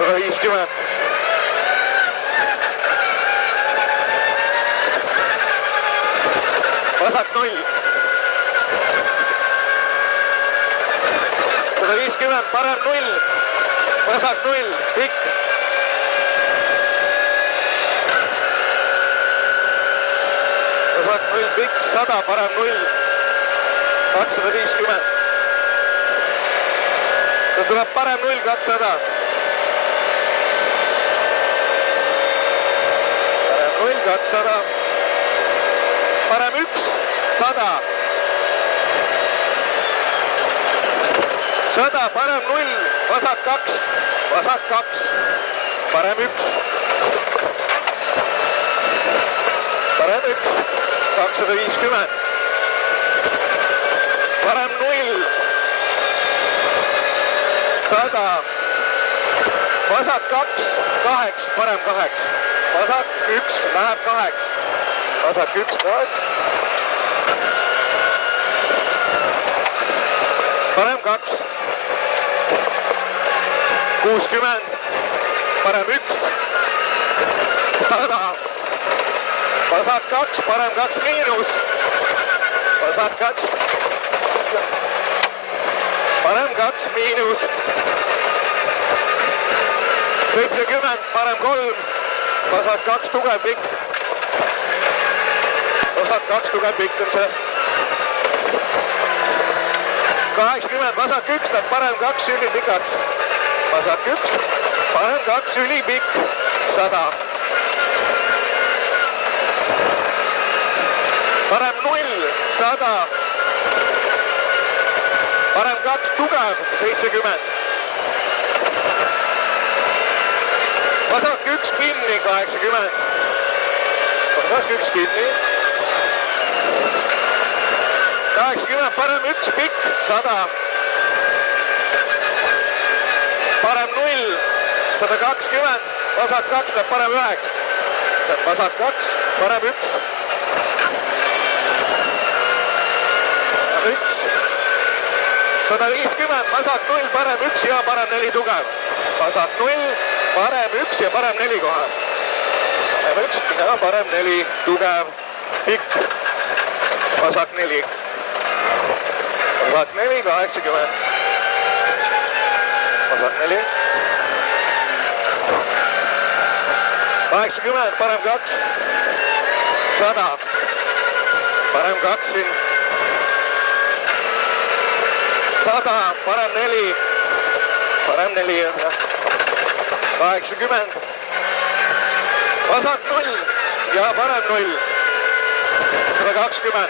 150. Vasak 0. 150, parem 0. Vasak 0, pikk. Vasak 0, pikk, 100, parem 0. 250. Tuleb parem 0, 200. Parem 0, 200. Parem 1, 100. 100, parem 0, vasak 2. Vasak 2. Parem 1. Parem 1, 250. Parem 0. 100. Vasak 2, 8, parem 8. Vasak 1, läheb 8. Vasak 1, 8. Parem 2. 60. Parem 1. 100. Vasak 2, parem 2 miinus. Vasak 2. Parem 2 miinus. 70, parem 3. Vasak 2, tugev pikk. Vasak 2, tugev pikk on see. 80, vasak 1, läheb parem 2 ülipikaks. Vasak 1, parem 2 ülipikk. 100. Parem 0, 100. Parem 2, tugev, 70. Vasak 1, kinni, 80. Vasak 1, kinni. 80, parem 1, pikk, 100. Parem 0, 120. Vasak 2, läheb parem 9. Vasak 2, parem 1. 1. 150, vasak 0, parem 1 ja parem 4 tugev. Vasak 0, parem 1 ja parem 4 kohe. Parem 1 ja parem 4 tugev, pikk. Vasak 4. Vasak 4, 80. Vasak 4. 80, parem 2. 100. Parem 2 siin. 100, parem 4. Parem 4. 80. Vasak 0 ja parem 0. 120.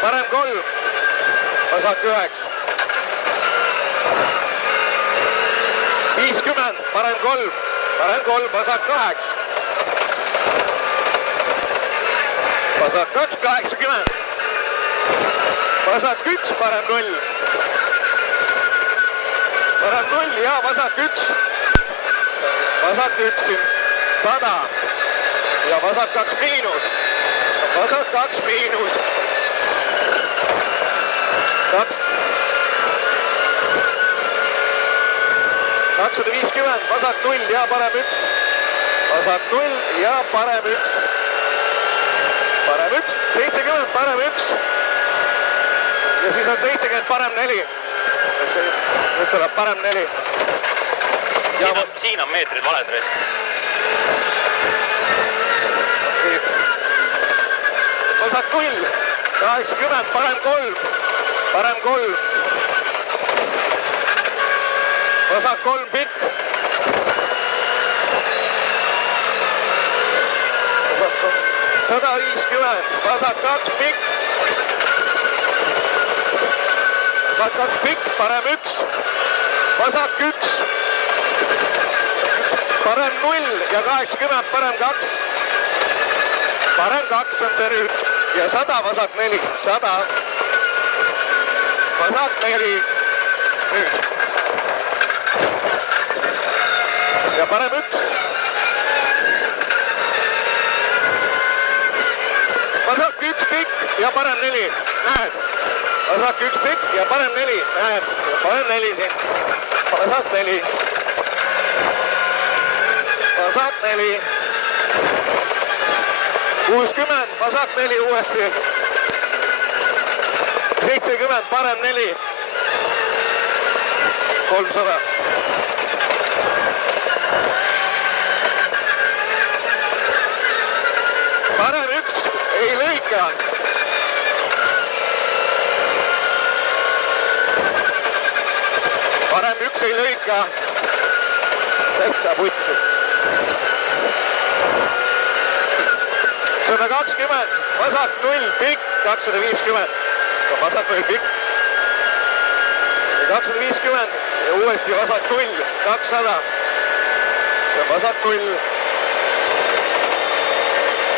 Parem 3. Vasak 9. 50, parem 3. Parem 3, vasak 8. Vasak 2, 80. Vasak 1, parem 0. Parem 0 ja vasak 1. Vasak 1 siin. 100. Ja vasak 2 miinus. Vasak 2 miinus. 250, vasak 0 ja parem 1. Vasak 0 ja parem 1. Parem 1, 70, parem 1. Ja siis on 70, parem 4. Nüüd tuleb parem 4. Siin on meetrid valed raiskad. Vasak 0, 80, parem 3. Parem 3. Vasak 3, pikk. Vasak 150, vasak 2, pikk. Vasak 2, pikk, parem 1. Vasak 1. Parem 0 ja 80, parem 2. Parem 2 on see nüüd. Ja 100, vasak 4. 100. Vasak 4. Nüüd. Ja parem 1. Vasak 1, pikk ja parem 4. Näed? vasak 1 pikk ja parem 4, näeb, parem 4 siin, vasak 4, vasak 4, 60, vasak 4 uuesti, 70, parem 4, 300. Parem 1 ei lõika. Parem 1 ei lõika. Täitsa putsi. 120, vasak 0, pikk, 250. Vasak 0, pikk. 250 ja uuesti vasak 0, 200. See on vasak 0.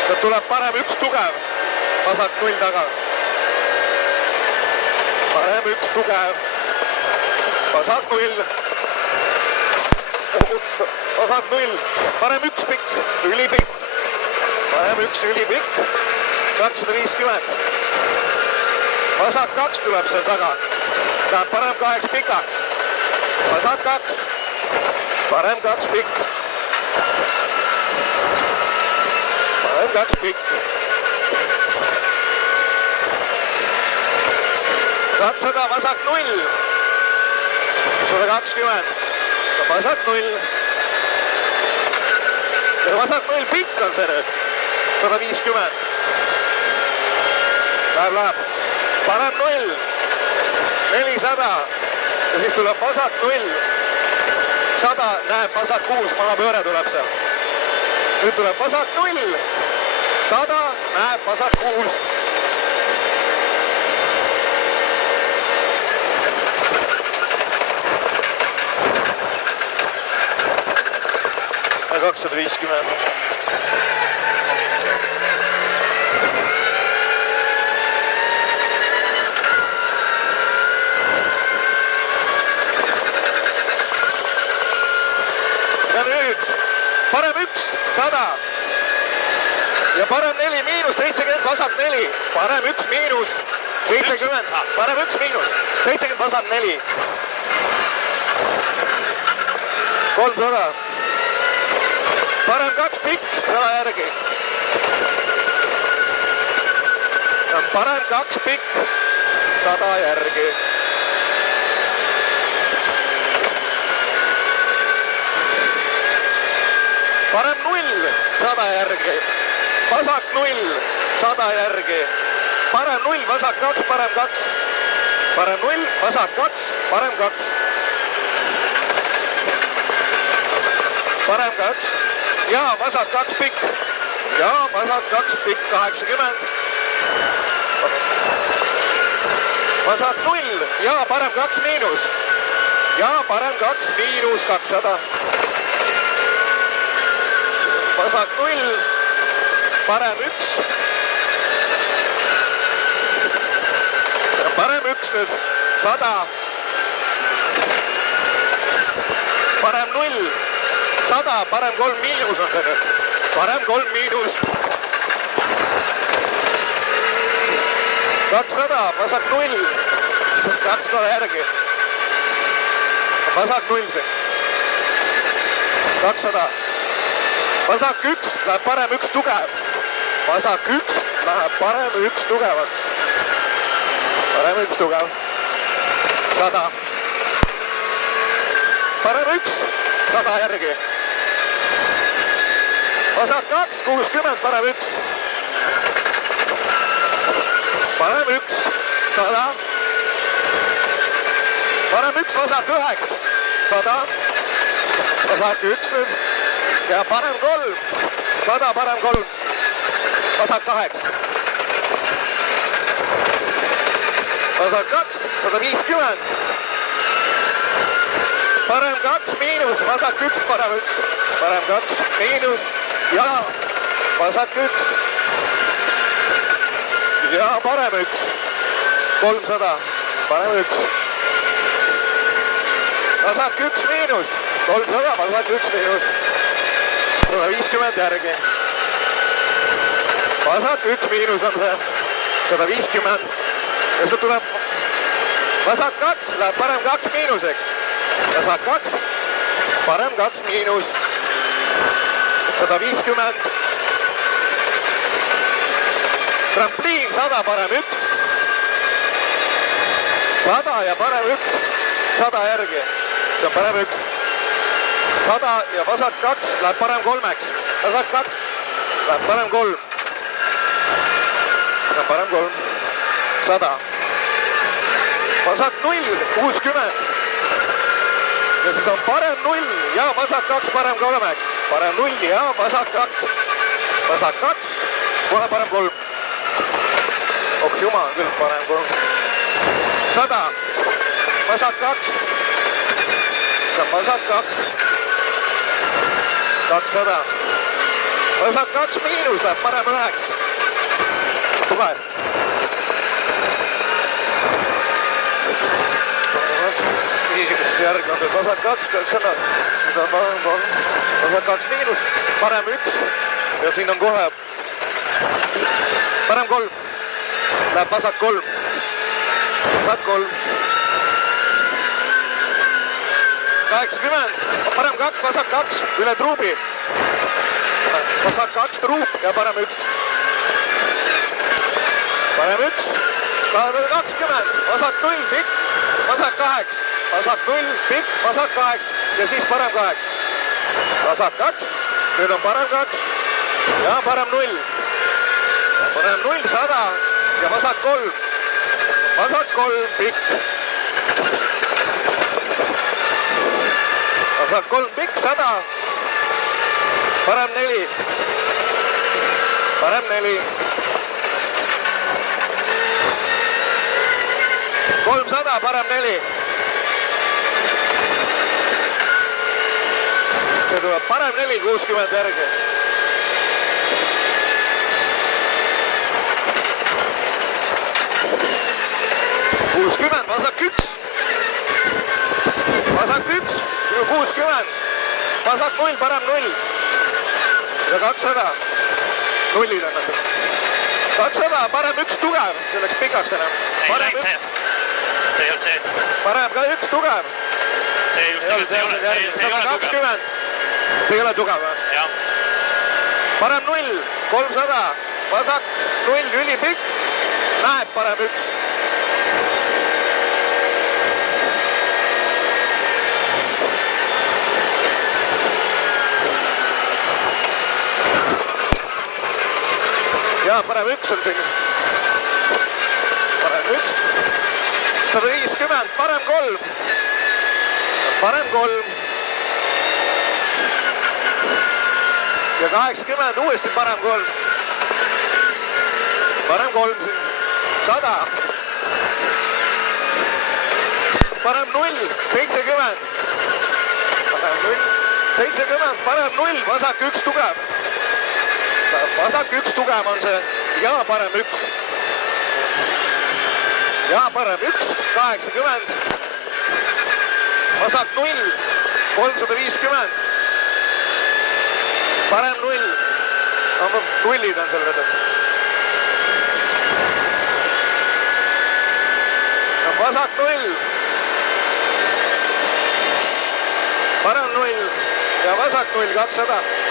See tuleb parem 1 tugev, vasak 0 taga. Parem 1 tugev, vasak 0. Vasak 0, parem 1 pikk, ülipikk. Parem 1 ülipikk, 250. Vasak 2 tuleb seal taga. Läheb parem 8 pikaks. Vasak 2, parem 2 pikk. Parem 2 pikk. 200, vasak 0. 120, vasak 0. Ja vasak 0 pikk on see nüüd. 150. Läheb. Parem 0. 400 ja siis tuleb vasak 0, 100, näeb vasak 6, mahapööre tuleb seal. Nüüd tuleb vasak 0, 100, näeb vasak 6. Ja 250. Parem 1, 100 ja parem 4 miinus, 70, vasak 4, parem 1 miinus, 70, parem 1 miinus, 70, vasak 4, 300, parem 2 pikk, 100 järgi, parem 2 pikk, 100 järgi. Parem 0, 100 järgi, vasak 0, 100 järgi, parem 0, vasak 2, parem 2, parem 0, vasak 2, parem 2, parem 2 ja vasak 2 pikk ja vasak 2 pikk, 80, vasak 0 ja parem 2 miinus ja parem 2 miinus, 200. Vasak 0, parem 1. Parem 1 nüüd, 100. Parem 0, 100, parem 3 miinus on see nüüd. Parem 3 miinus. 200, vasak 0. 200 järgi. Vasak 0 see. 200. Vasak 1 läheb parem 1 tugev. Vasak 1 läheb parem 1 tugevaks. Parem 1 tugev. 100. Parem 1, 100 järgi. Vasak 2, 60, parem 1. Parem 1, 100. Parem 1, vasak 9, 100. Vasak 1 nüüd. Ja parem 3, 100, parem 3, vasak 8. Vasak 2, 150. Parem 2 miinus, vasak 1, parem 1. Parem 2 miinus ja vasak 1. Ja parem 1. 300, parem 1. Vasak 1 miinus, 300, vasak 1 miinus. 150 järgi. Vasak 1 miinus on see. 150. Ja see tuleb vasak 2, läheb parem 2 miinuseks. vasak 2, parem 2 miinus. 150. Trampliin 100, parem 1. 100 ja parem 1. 100 järgi, see on parem 1. 100 ja vasak 2, läheb parem 3-ks. vasak 2, läheb parem 3. see on parem 3. 100. vasak 0, 60. ja siis on parem 0 ja vasak 2, parem 3-ks. parem 0 ja vasak 2. vasak 2, kohe parem 3. oh jumal küll, parem 3. 100. vasak 2. see on vasak 2. 200. vasak 2 miinus läheb parem 9. tugev. järg on nüüd vasak 2, peaks sõna. vasak 2 miinus, parem 1 ja siin on kohe parem 3. Läheb vasak 3. vasak 3. 80, parem 2, vasak 2, üle truubi. vasak 2 truub ja parem 1. parem 1. 20, vasak 0, pikk, vasak 8. vasak 0, pikk, vasak 8 ja siis parem 8. vasak 2, nüüd on parem 2 ja parem 0. parem 0, 100 ja vasak 3. vasak 3, pikk. vasak 3, pikk, 100. parem 4. parem 4. 300, parem 4. see tuleb parem 4, 60 järgi. vasak 1. vasak 1, 60. vasak 0, parem 0. ja 200. nullid on. 200, parem 1 tugev, see läks pikaks enam. parem 1. see ei olnud see. parem ka 1 tugev. see just nimelt ei ole, see ei ole tugev. see ei ole tugev või? jah. parem 0, 300, vasak 0, ülipikk, näeb parem 1. ja parem 1 on siin. parem 1. 150, parem 3. parem 3. ja 80, uuesti parem 3. parem 3 siin. 100. parem 0, 70. parem 0, 70, parem 0, vasak 1 tugev. vasak 1 tugev on see ja parem 1. ja parem 1, 80. vasak 0, 350. parem 0. nullid on seal vedel. vasak 0. parem 0 ja vasak 0, 200.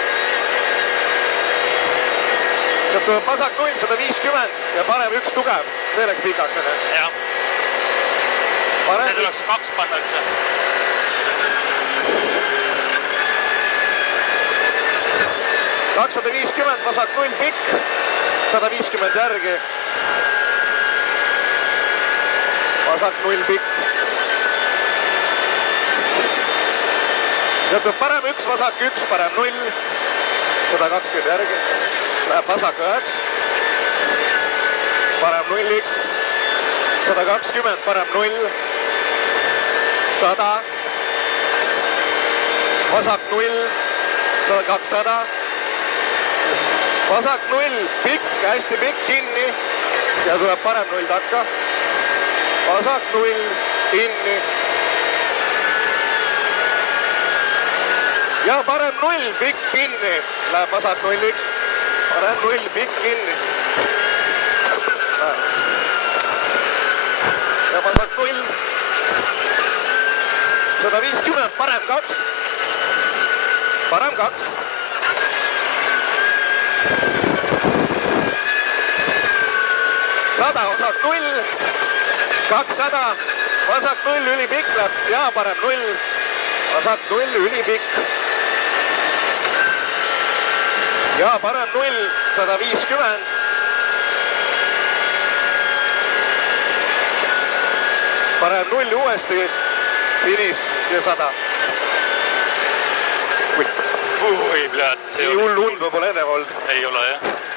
tuleb vasak 0, 150 ja parem 1 tugev. see läks pikaks. jah. see tuleks 2 panna üldse. $250, vasak 0, pikk. 150 järgi. vasak 0, pikk. ja tuleb parem 1, vasak 1, parem 0. 120 järgi. Läheb vasak 9. parem 0-iks. 120, parem 0. 100. vasak 0. 200. vasak 0, pikk, hästi pikk, kinni. ja tuleb parem 0 takka. vasak 0, kinni. ja parem 0, pikk, kinni. Läheb vasak 0-iks. parem 0, pikk, kinni. ja vasak 0. 150, parem 2. Parem 2. 100, vasak 0. 200, vasak 0, ülipikk läheb ja parem 0. Vasak 0, ülipikk. Ja parem 0, 150. Parem 0 uuesti, finiš ja 100. Ui, bled, see Nii hullu undma pole enne olnud. ei ole jah.